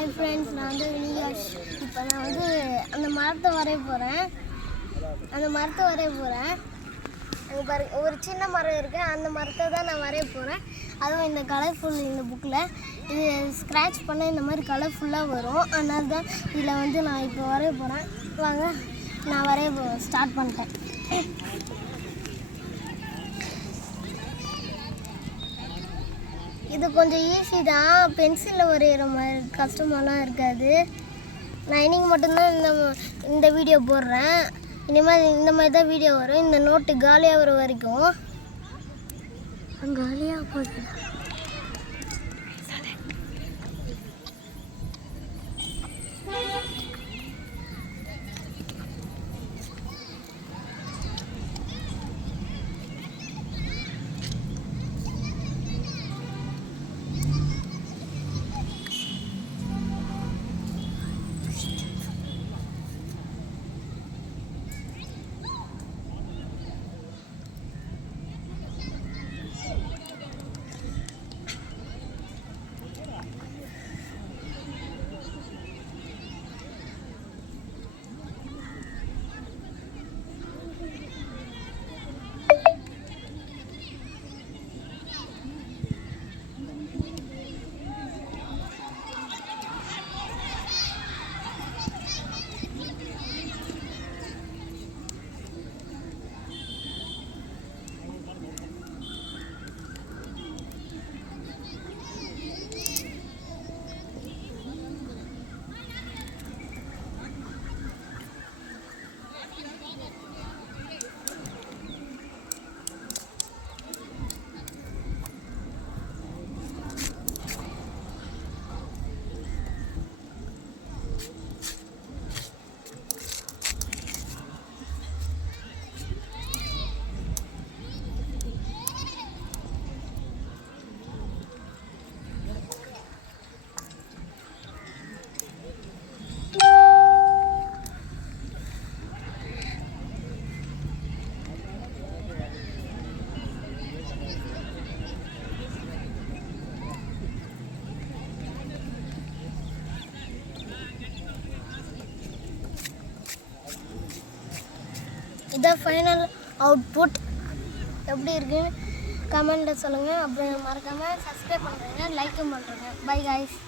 Hi friends, நான் வந்து வினிகாஷ். இப்போ நான் வந்து அந்த மரத்தை வரைய போகிறேன். அங்கே பாருங்க, ஒரு சின்ன மரம் இருக்குது. அந்த மரத்தை தான் நான் வரைய போகிறேன். அதுவும் இந்த கலர்ஃபுல் இந்த புக்கில் இது ஸ்க்ராட்ச் பண்ண இந்த மாதிரி கலர்ஃபுல்லாக வரும். அதனால தான் இதில் வந்து நான் இப்போ வரைய போகிறேன். வாங்க, நான் வரைய ஸ்டார்ட் பண்ணிட்டேன். இது கொஞ்சம் ஈஸி தான், பென்சிலில் வரைகிற மாதிரி கஷ்டமாலாம் இருக்காது. நான் இன்னைக்கு மட்டும்தான் இந்த வீடியோ போடுறேன். இனிமேல் இந்த மாதிரி தான் வீடியோ வரும். இந்த நோட்டு காலியாக வர வரைக்கும் காலியாக போகுது. இதான் ஃபைனல் அவுட்புட். எப்படி இருக்குன்னு கமெண்ட்டில் சொல்லுங்கள். அப்புறம் மறக்காமல் சப்ஸ்கிரைப் பண்ணுறேங்க, லைக்கும் பண்ணுறேங்க. By guys.